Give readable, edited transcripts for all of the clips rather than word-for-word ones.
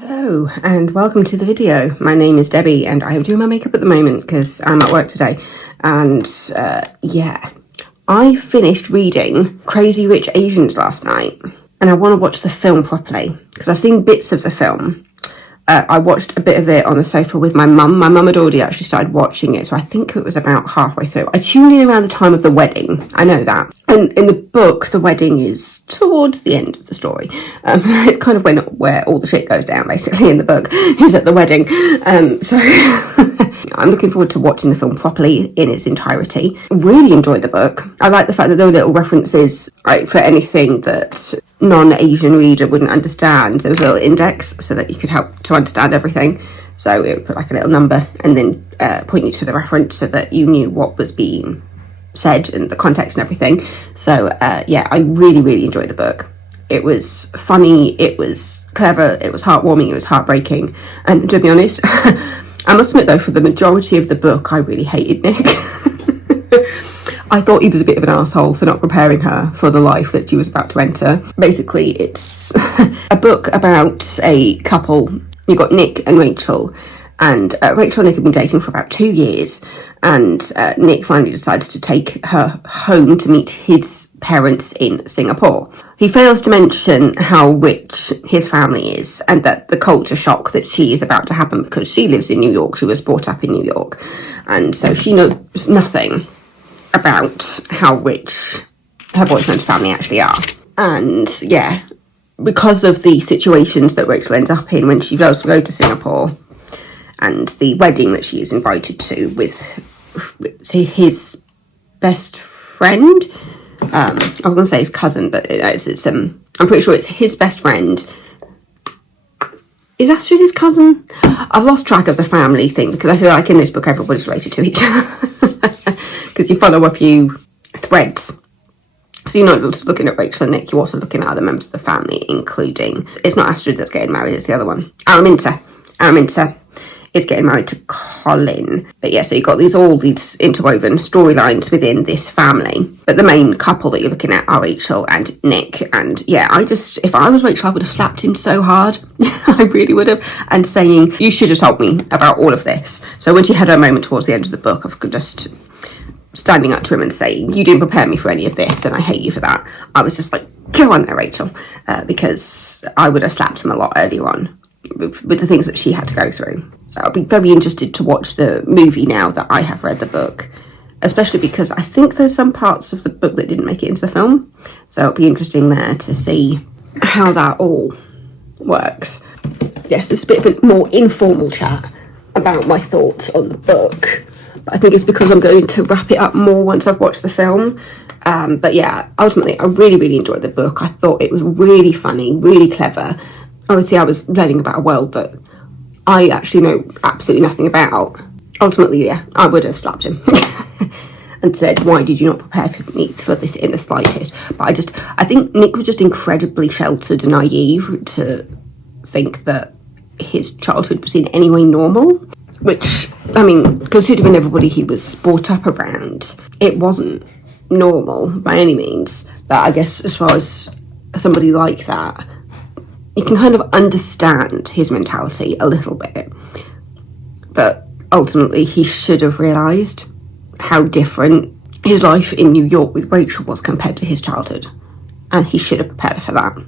Hello and welcome to the video. My name is Debbie and I am doing my makeup at the moment because I'm at work today. And yeah, I finished reading Crazy Rich Asians last night and I want to watch the film properly because I've seen bits of the film. I watched a bit of it on the sofa with my mum. My mum had already actually started watching it, so I think it was about halfway through. I tuned in around the time of the wedding. I know that. And in the book, the wedding is towards the end of the story. It's kind of where all the shit goes down, basically, in the book, is at the wedding. So I'm looking forward to watching the film properly in its entirety. Really enjoyed the book. I like the fact that there were little references, right, for anything that non-Asian reader wouldn't understand. There was a little index so that you could help to understand everything. So it would put like a little number and then point you to the reference so that you knew what was being said and the context and everything. So yeah, I really enjoyed the book. It was funny, it was clever, it was heartwarming, it was heartbreaking. And to be honest, I must admit though, for the majority of the book, I really hated Nick. I thought he was a bit of an asshole for not preparing her for the life that she was about to enter. Basically, it's a book about a couple. You've got Nick and Rachel, and Rachel and Nick have been dating for about 2 years, and Nick finally decides to take her home to meet his parents in Singapore. He fails to mention how rich his family is, and that the culture shock that she is about to happen because she lives in New York. She was brought up in New York, and so she knows nothing about how rich her boyfriend's family actually are. And yeah, because of the situations that Rachel ends up in when she does go to Singapore, and the wedding that she is invited to with his best friend, I was going to say his cousin, but it's I'm pretty sure it's his best friend. Is Astrid his cousin? I've lost track of the family thing because I feel like in this book everybody's related to each other. Because you follow a few threads. So you're not just looking at Rachel and Nick, you're also looking at other members of the family, including, it's not Astrid that's getting married, it's the other one. Araminta is getting married to Colin. But yeah, so you've got all these interwoven storylines within this family. But the main couple that you're looking at are Rachel and Nick. And yeah, if I was Rachel, I would have slapped him so hard. I really would have. And saying, you should have told me about all of this. So when she had her moment towards the end of the book, I could just standing up to him and saying, you didn't prepare me for any of this and I hate you for that. I was just like, go on there, Rachel, because I would have slapped him a lot earlier on with the things that she had to go through. So I'll be very interested to watch the movie now that I have read the book, especially because I think there's some parts of the book that didn't make it into the film. So it'll be interesting there to see how that all works. Yes, it's a bit of a more informal chat about my thoughts on the book. I think it's because I'm going to wrap it up more once I've watched the film. But yeah, ultimately, I really enjoyed the book. I thought it was really funny, really clever. Obviously, I was learning about a world that I actually know absolutely nothing about. Ultimately, yeah, I would have slapped him and said, why did you not prepare me for this in the slightest? But I think Nick was just incredibly sheltered and naive to think that his childhood was in any way normal. Which, I mean, considering everybody he was brought up around, it wasn't normal by any means. But I guess as far as somebody like that, you can kind of understand his mentality a little bit. But ultimately, he should have realised how different his life in New York with Rachel was compared to his childhood. And he should have prepared for that.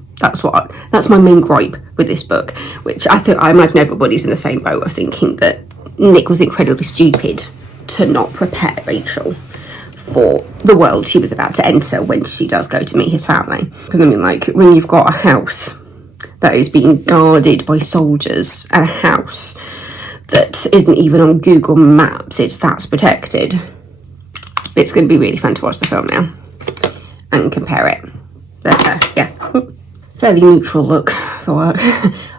That's my main gripe with this book, which I imagine everybody's in the same boat of thinking that Nick was incredibly stupid to not prepare Rachel for the world she was about to enter when she does go to meet his family. Because I mean, like, when you've got a house that is being guarded by soldiers and a house that isn't even on Google Maps, that's protected. It's going to be really fun to watch the film now and compare it. But yeah, fairly neutral look for work.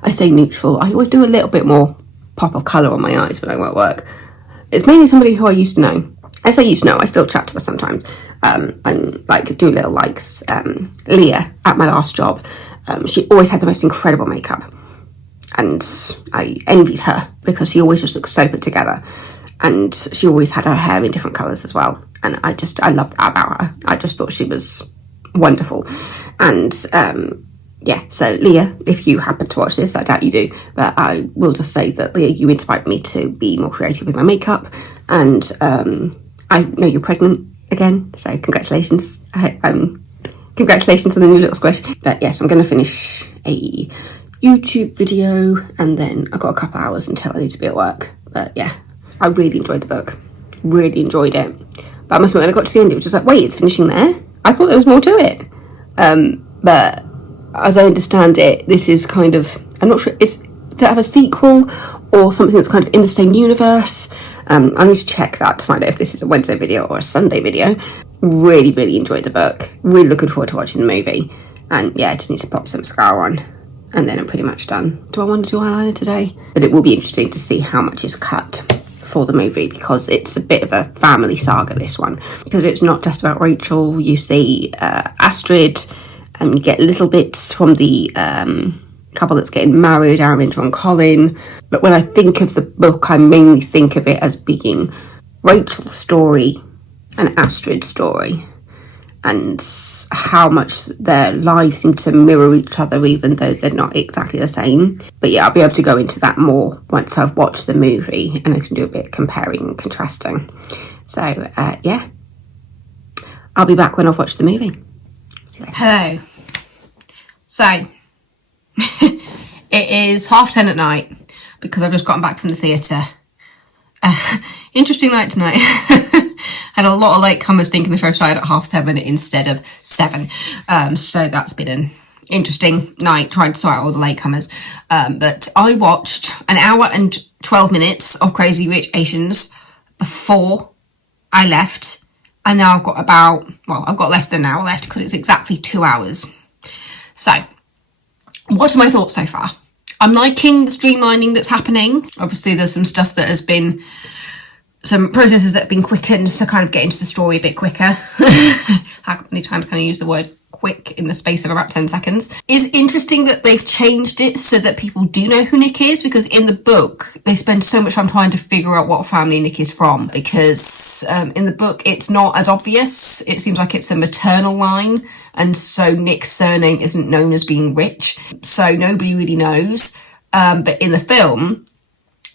I say neutral, I always do a little bit more pop of colour on my eyes when I'm at work. It's mainly somebody who I used to know. I say used to know, I still chat to her sometimes, and like do little likes. Leah at my last job, she always had the most incredible makeup, and I envied her because she always just looked so put together, and she always had her hair in different colours as well, and I loved that about her. I just thought she was wonderful. And yeah, so Leah, if you happen to watch this, I doubt you do, but I will just say that Leah, you inspired me to be more creative with my makeup, and I know you're pregnant again, so congratulations. Congratulations on the new little squish. But yes, I'm going to finish a YouTube video, and then I've got a couple hours until I need to be at work. But yeah, I really enjoyed the book. Really enjoyed it. But I must admit, when I got to the end, it was just like, wait, it's finishing there? I thought there was more to it. But as I understand it, this is kind of, I'm not sure, does it have a sequel or something that's kind of in the same universe? I need to check that to find out if this is a Wednesday video or a Sunday video. Really, really enjoyed the book. Really looking forward to watching the movie. And yeah, I just need to pop some mascara on, and then I'm pretty much done. Do I want to do eyeliner today? But it will be interesting to see how much is cut for the movie, because it's a bit of a family saga, this one. Because it's not just about Rachel. You see Astrid, and you get little bits from the couple that's getting married, Araminta and Colin. But when I think of the book, I mainly think of it as being Rachel's story and Astrid's story, and how much their lives seem to mirror each other, even though they're not exactly the same. But yeah, I'll be able to go into that more once I've watched the movie, and I can do a bit of comparing and contrasting. So yeah, I'll be back when I've watched the movie. See you later. Hello. So it is 10:30 at night, because I've just gotten back from the theatre. Interesting night tonight. Had a lot of latecomers thinking the show started at 7:30 instead of 7. So that's been an interesting night trying to sort out all the latecomers. But I watched an hour and 12 minutes of Crazy Rich Asians before I left. And now I've got less than an hour left, because it's exactly 2 hours. So, what are my thoughts so far? I'm liking the streamlining that's happening. Obviously, there's some stuff that has been, some processes that have been quickened to kind of get into the story a bit quicker. How many times can I use the word quick in the space of about 10 seconds? It's interesting that they've changed it so that people do know who Nick is, because in the book, they spend so much time trying to figure out what family Nick is from, because in the book, it's not as obvious. It seems like it's a maternal line, and so Nick's surname isn't known as being Rich, so nobody really knows. But in the film,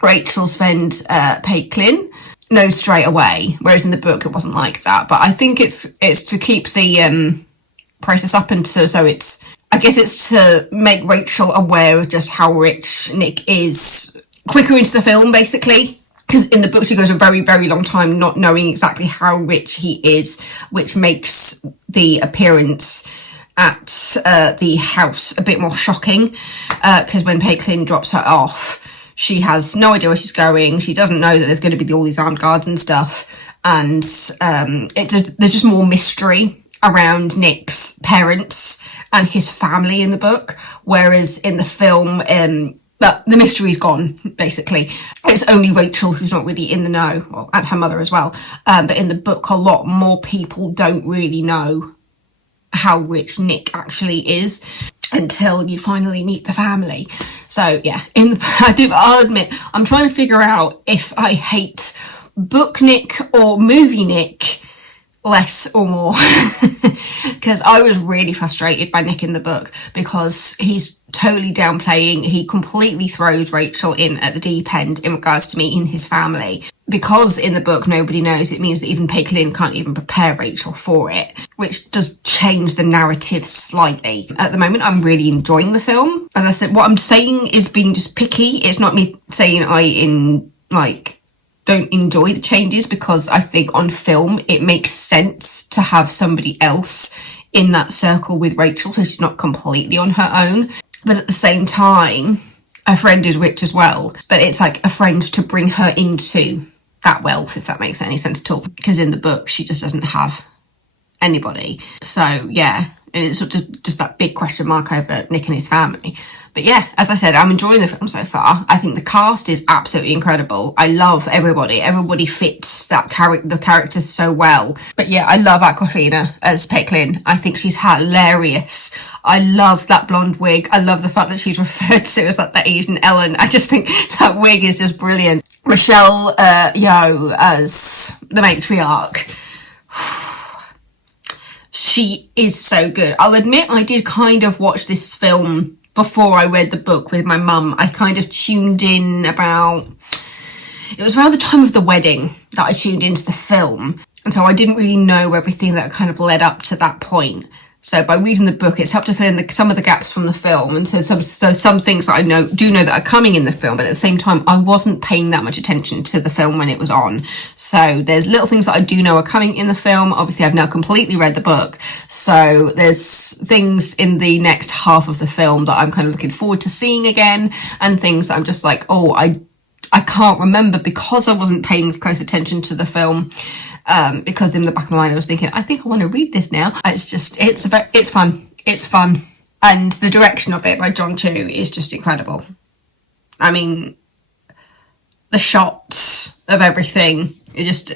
Rachel's friend, Caitlin, knows straight away, whereas in the book, it wasn't like that. But I think it's to keep the process up, and it's to make Rachel aware of just how rich Nick is quicker into the film, basically. Because in the book, she goes a very, very long time not knowing exactly how rich he is, which makes the appearance at the house a bit more shocking. Because when Caitlin drops her off, she has no idea where she's going. She doesn't know that there's going to be all these armed guards and stuff. And there's just more mystery around Nick's parents and his family in the book. Whereas in the film, but the mystery's gone, basically. It's only Rachel who's not really in the know, well, and her mother as well. But in the book, a lot more people don't really know how rich Nick actually is until you finally meet the family. So yeah, I'll admit, I'm trying to figure out if I hate book Nick or movie Nick less or more, because I was really frustrated by Nick in the book, because he's totally downplaying. He completely throws Rachel in at the deep end in regards to meeting his family. Because in the book nobody knows, it means that even Caitlin can't even prepare Rachel for it, which does change the narrative slightly. At the moment, I'm really enjoying the film. As I said, what I'm saying is being just picky. It's not me saying don't enjoy the changes, because I think on film it makes sense to have somebody else in that circle with Rachel, so she's not completely on her own. But at the same time, a friend is rich as well, but it's like a friend to bring her into that wealth, if that makes any sense at all. Because in the book, she just doesn't have anybody. So yeah, it's just that big question mark over Nick and his family. But yeah, as I said, I'm enjoying the film so far. I think the cast is absolutely incredible. I love everybody. Everybody fits the characters so well. But yeah, I love Aquafina as Caitlin. I think she's hilarious. I love that blonde wig. I love the fact that she's referred to as like the Asian Ellen. I just think that wig is just brilliant. Michelle Yeoh as the matriarch. She is so good. I'll admit I did kind of watch this film before I read the book with my mum. I kind of tuned in it was around the time of the wedding that I tuned into the film. And so I didn't really know everything that kind of led up to that point. So by reading the book, it's helped to fill in some of the gaps from the film. And so some things that I do know that are coming in the film, but at the same time, I wasn't paying that much attention to the film when it was on. So there's little things that I do know are coming in the film. Obviously, I've now completely read the book. So there's things in the next half of the film that I'm kind of looking forward to seeing again, and things that I'm just like, oh, I can't remember because I wasn't paying close attention to the film. Because in the back of my mind I was thinking, I think I want to read this now. It's fun. And the direction of it by John Chu is just incredible. I mean, the shots of everything, that's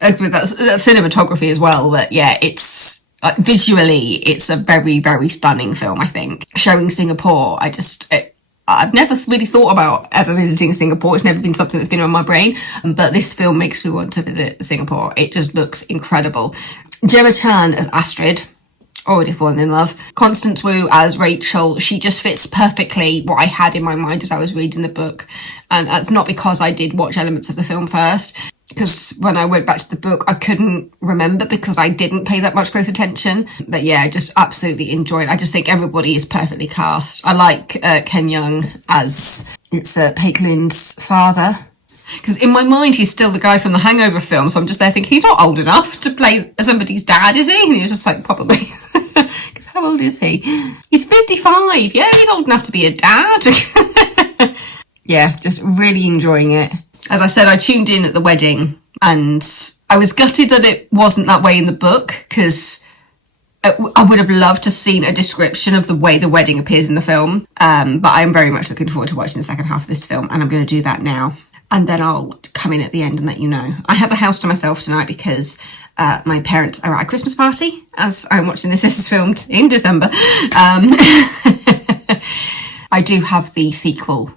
cinematography as well, but yeah, it's visually, it's a very, very stunning film, I think. Showing Singapore, I've never really thought about ever visiting Singapore. It's never been something that's been on my brain. But this film makes me want to visit Singapore. It just looks incredible. Gemma Chan as Astrid, already fallen in love. Constance Wu as Rachel. She just fits perfectly what I had in my mind as I was reading the book. And that's not because I did watch elements of the film first. Because when I went back to the book, I couldn't remember because I didn't pay that much close attention. But yeah, I just absolutely enjoyed it. I just think everybody is perfectly cast. I like Ken Jeong as Peik Lin's father. Because in my mind, he's still the guy from the Hangover film. So I'm just there thinking, he's not old enough to play somebody's dad, is he? And he was just like, probably. Because how old is he? He's 55. Yeah, he's old enough to be a dad. Yeah, just really enjoying it. As I said, I tuned in at the wedding and I was gutted that it wasn't that way in the book because I would have loved to have seen a description of the way the wedding appears in the film. But I'm very much looking forward to watching the second half of this film and I'm going to do that now. And then I'll come in at the end and let you know. I have the house to myself tonight because my parents are at a Christmas party as I'm watching this. This is filmed in December. I do have the sequel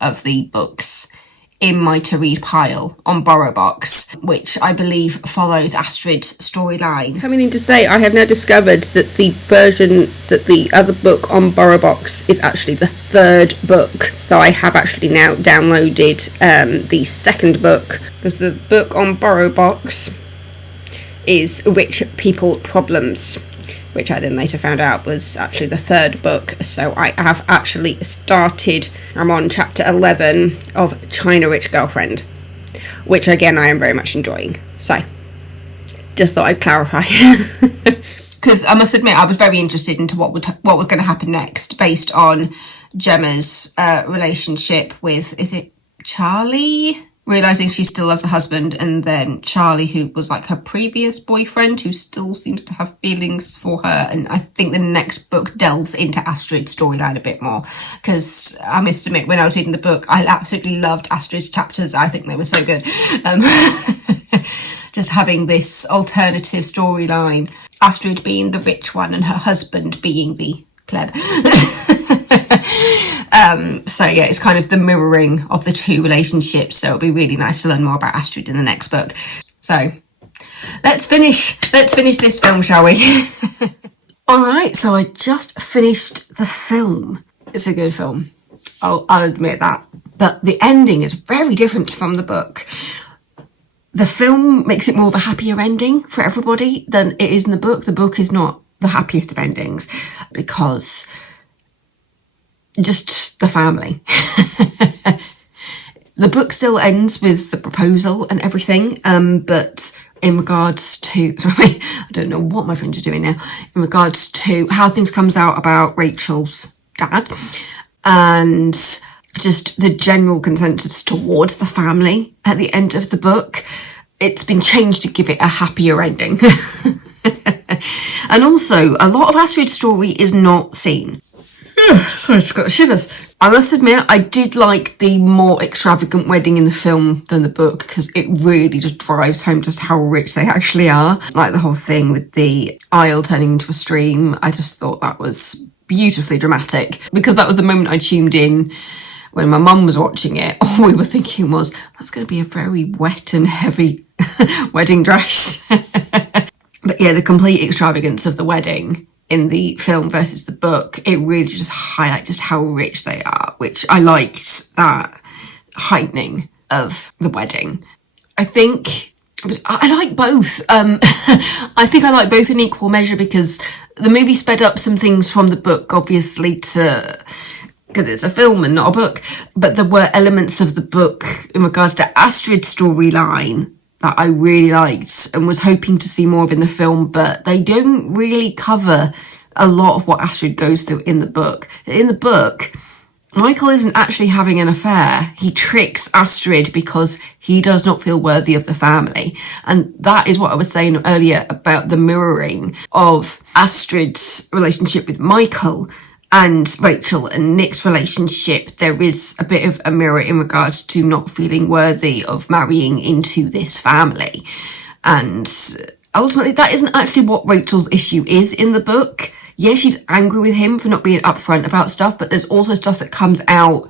of the books in my to read pile on BorrowBox, which I believe follows Astrid's storyline. Coming in to say, I have now discovered that the version that the other book on BorrowBox is actually the third book. So I have actually now downloaded the second book, because the book on BorrowBox is Rich People Problems, which I then later found out was actually the third book. So I have actually started, I'm on chapter 11 of China Rich Girlfriend, which again I am very much enjoying. So, just thought I'd clarify. Because I must admit I was very interested into what was going to happen next based on Gemma's relationship with, is it Charlie? Realising she still loves her husband, and then Charlie, who was like her previous boyfriend, who still seems to have feelings for her. And I think the next book delves into Astrid's storyline a bit more, because I must admit, when I was reading the book, I absolutely loved Astrid's chapters. I think they were so good. Just having this alternative storyline, Astrid being the rich one and her husband being the pleb. So yeah, it's kind of the mirroring of the two relationships, so it'll be really nice to learn more about Astrid in the next book. So let's finish this film, shall we? Alright, so I just finished the film. It's a good film, I'll admit that, but the ending is very different from the book. The film makes it more of a happier ending for everybody than it is in the book. The book is not the happiest of endings because just the family. The book still ends with the proposal and everything, but in regards to, sorry, I don't know what my friend is doing now, in regards to how things comes out about Rachel's dad and just the general consensus towards the family at the end of the book, it's been changed to give it a happier ending. And also, a lot of Astrid's story is not seen. Sorry, I just got the shivers. I must admit, I did like the more extravagant wedding in the film than the book, because it really just drives home just how rich they actually are. Like the whole thing with the aisle turning into a stream. I just thought that was beautifully dramatic, because that was the moment I tuned in when my mum was watching it. All we were thinking was, that's going to be a very wet and heavy wedding dress. But yeah, the complete extravagance of the wedding in the film versus the book, it really just highlights just how rich they are, which I liked that heightening of the wedding. I think I like both. I think I like both in equal measure because the movie sped up some things from the book, obviously, because it's a film and not a book, but there were elements of the book in regards to Astrid's storyline that I really liked and was hoping to see more of in the film, but they don't really cover a lot of what Astrid goes through in the book. In the book, Michael isn't actually having an affair. He tricks Astrid because he does not feel worthy of the family. And that is what I was saying earlier about the mirroring of Astrid's relationship with Michael and Rachel and Nick's relationship. There is a bit of a mirror in regards to not feeling worthy of marrying into this family. And ultimately, that isn't actually what Rachel's issue is in the book. Yeah, she's angry with him for not being upfront about stuff, but there's also stuff that comes out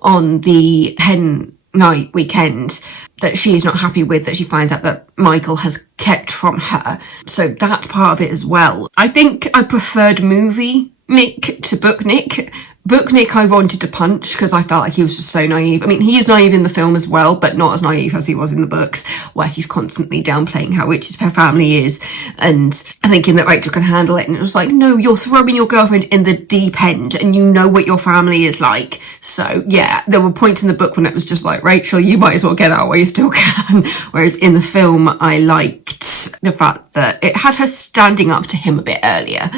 on the hen night weekend that she is not happy with, that she finds out that Michael has kept from her. So that's part of it as well. I think I preferred movie Nick to book Nick. Book Nick I wanted to punch because I felt like he was just so naive. I mean, he is naive in the film as well, but not as naive as he was in the books, where he's constantly downplaying how rich his family is and thinking that Rachel can handle it. And it was like, no, you're throwing your girlfriend in the deep end and you know what your family is like. So yeah, there were points in the book when it was just like, Rachel, you might as well get out while you still can. Whereas in the film, I liked the fact that it had her standing up to him a bit earlier.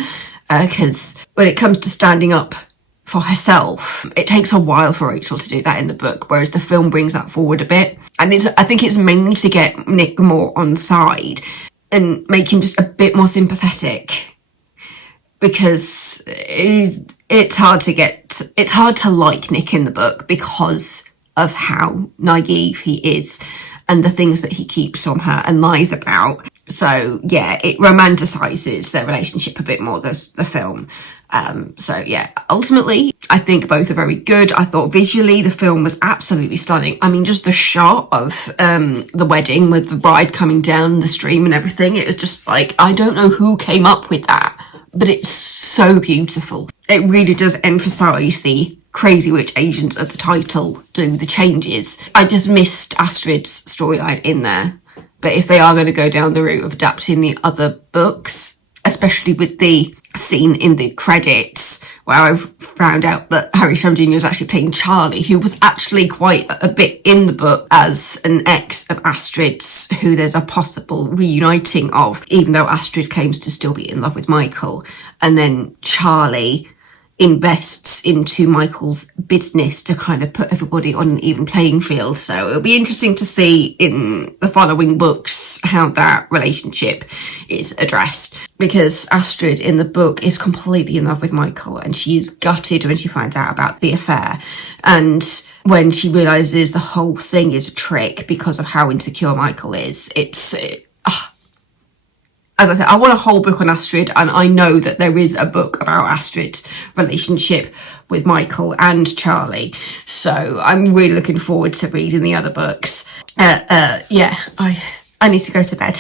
Because when it comes to standing up for herself, it takes a while for Rachel to do that in the book, whereas the film brings that forward a bit. And I think it's mainly to get Nick more on side and make him just a bit more sympathetic, because it's hard to like Nick in the book because of how naive he is and the things that he keeps from her and lies about. So yeah, it romanticizes their relationship a bit more, the film. So yeah, ultimately, I think both are very good. I thought visually the film was absolutely stunning. I mean, just the shot of the wedding with the bride coming down the stream and everything, it was just like, I don't know who came up with that, but it's so beautiful. It really does emphasize the crazy rich Asians of the title do the changes. I just missed Astrid's storyline in there. But if they are going to go down the route of adapting the other books, especially with the scene in the credits where I found out that Harry Shum Jr. was actually playing Charlie, who was actually quite a bit in the book as an ex of Astrid's, who there's a possible reuniting of, even though Astrid claims to still be in love with Michael. And then Charlie invests into Michael's business to kind of put everybody on an even playing field. So it'll be interesting to see in the following books how that relationship is addressed, because Astrid in the book is completely in love with Michael and she is gutted when she finds out about the affair, and when she realizes the whole thing is a trick because of how insecure Michael is. As I said, I want a whole book on Astrid, and I know that there is a book about Astrid's relationship with Michael and Charlie. So I'm really looking forward to reading the other books. Yeah, I need to go to bed.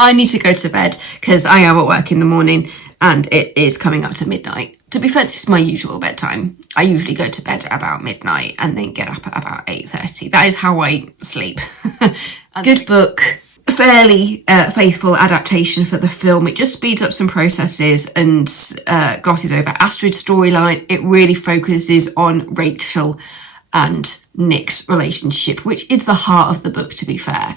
I need to go to bed because I am at work in the morning and it is coming up to midnight. To be fair, this is my usual bedtime. I usually go to bed about midnight and then get up at about 8:30. That is how I sleep. Good book. Fairly faithful adaptation for the film. It just speeds up some processes and glosses over Astrid's storyline. It really focuses on Rachel and Nick's relationship, which is the heart of the book, to be fair.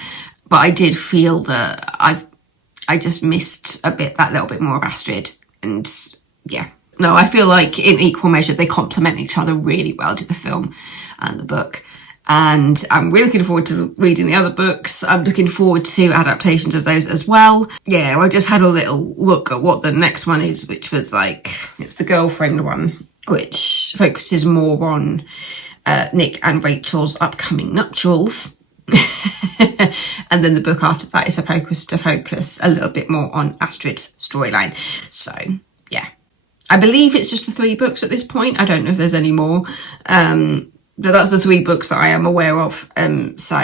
But I did feel that I just missed a bit, that little bit more of Astrid. And yeah, no, I feel like in equal measure they complement each other really well, to the film and the book. And I'm really looking forward to reading the other books. I'm looking forward to adaptations of those as well. Yeah, I just had a little look at what the next one is, which was like, it's the girlfriend one, which focuses more on Nick and Rachel's upcoming nuptials. And then the book after that is supposed to focus a little bit more on Astrid's storyline. So, yeah. I believe it's just the 3 books at this point. I don't know if there's any more. But that's the 3 books that I am aware of. So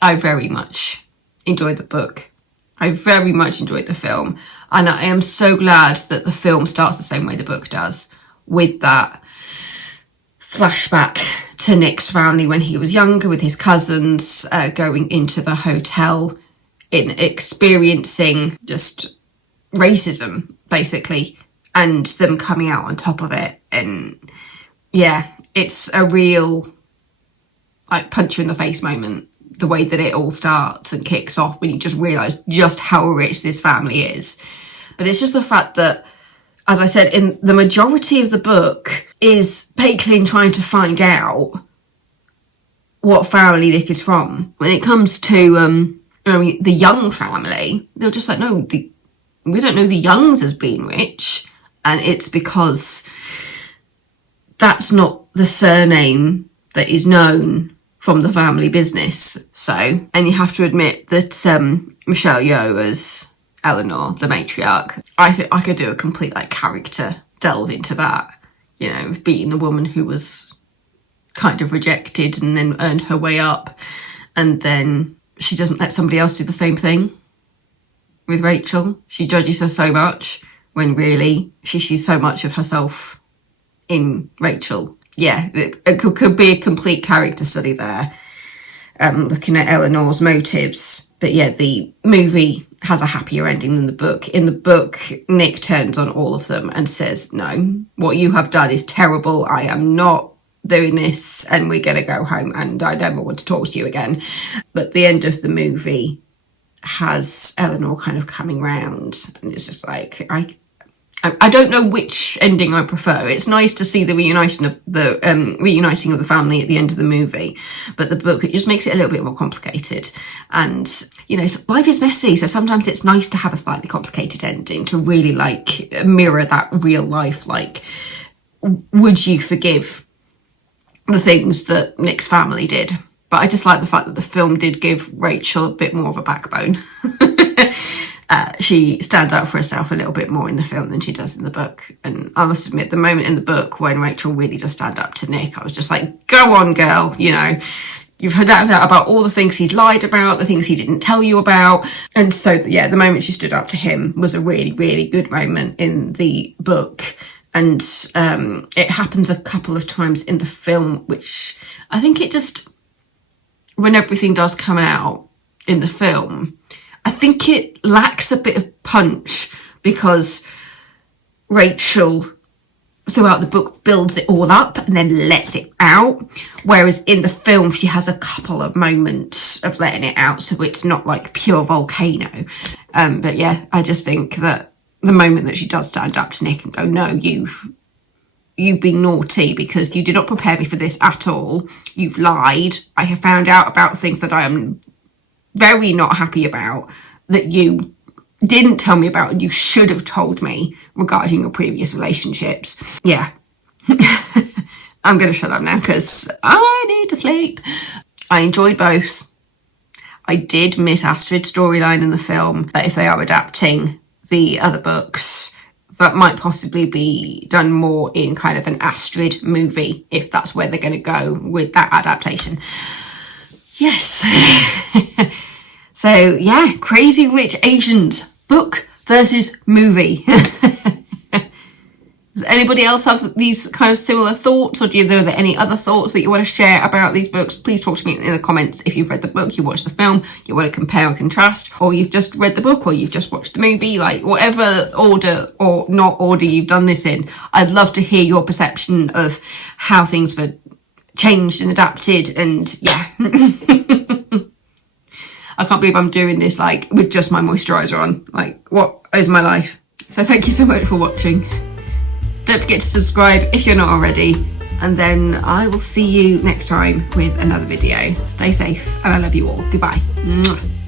I very much enjoyed the book. I very much enjoyed the film, and I am so glad that the film starts the same way the book does, with that flashback to Nick's family when he was younger with his cousins, going into the hotel, in experiencing just racism, basically, and them coming out on top of it. And yeah, it's a real like punch you in the face moment, the way that it all starts and kicks off when you just realise just how rich this family is. But it's just the fact that, as I said, in the majority of the book is Caitlin trying to find out what family Nick is from. When it comes to the Young family, they're just like, no, we don't know the Youngs as being rich, and it's because that's not the surname that is known from the family business. So, and you have to admit that Michelle Yeoh as Eleanor, the matriarch, I think I could do a complete like character delve into that, you know, being the woman who was kind of rejected and then earned her way up, and then she doesn't let somebody else do the same thing with Rachel. She judges her so much when really she sees so much of herself in Rachel. Yeah, it could be a complete character study there, looking at Eleanor's motives. But yeah, the movie has a happier ending than the book. In the book, Nick turns on all of them and says, no, what you have done is terrible. I am not doing this, and we're going to go home, and I never want to talk to you again. But the end of the movie has Eleanor kind of coming round, and it's just like, I don't know which ending I prefer. It's nice to see the reuniting of the family at the end of the movie, but the book, it just makes it a little bit more complicated. And you know, life is messy, so sometimes it's nice to have a slightly complicated ending to really like mirror that real life. Like, would you forgive the things that Nick's family did? But I just like the fact that the film did give Rachel a bit more of a backbone. She stands out for herself a little bit more in the film than she does in the book. And I must admit, the moment in the book when Rachel really does stand up to Nick, I was just like, go on, girl, you know, you've heard out about all the things he's lied about, the things he didn't tell you about. And so, yeah, the moment she stood up to him was a really, really good moment in the book. And it happens a couple of times in the film, which I think it just, when everything does come out in the film, I think it lacks a bit of punch because Rachel, throughout the book, builds it all up and then lets it out. Whereas in the film, she has a couple of moments of letting it out, so it's not like pure volcano. But yeah, I just think that the moment that she does stand up to Nick and go, no, you've been naughty because you did not prepare me for this at all. You've lied. I have found out about things that I am very not happy about, that you didn't tell me about and you should have told me regarding your previous relationships. Yeah. I'm going to shut up now because I need to sleep. I enjoyed both. I did miss Astrid's storyline in the film, but if they are adapting the other books, that might possibly be done more in kind of an Astrid movie, if that's where they're going to go with that adaptation. Yes. So yeah, Crazy Rich Asians, book versus movie. Does anybody else have these kind of similar thoughts, or are there any other thoughts that you want to share about these books? Please talk to me in the comments. If you've read the book, you watched the film, you want to compare and contrast, or you've just read the book, or you've just watched the movie, like whatever order or not order you've done this in, I'd love to hear your perception of how things were changed and adapted. And yeah. I can't believe I'm doing this like with just my moisturiser on. Like, what is my life? So thank you so much for watching. Don't forget to subscribe if you're not already, and then I will see you next time with another video. Stay safe, and I love you all. Goodbye. Mwah.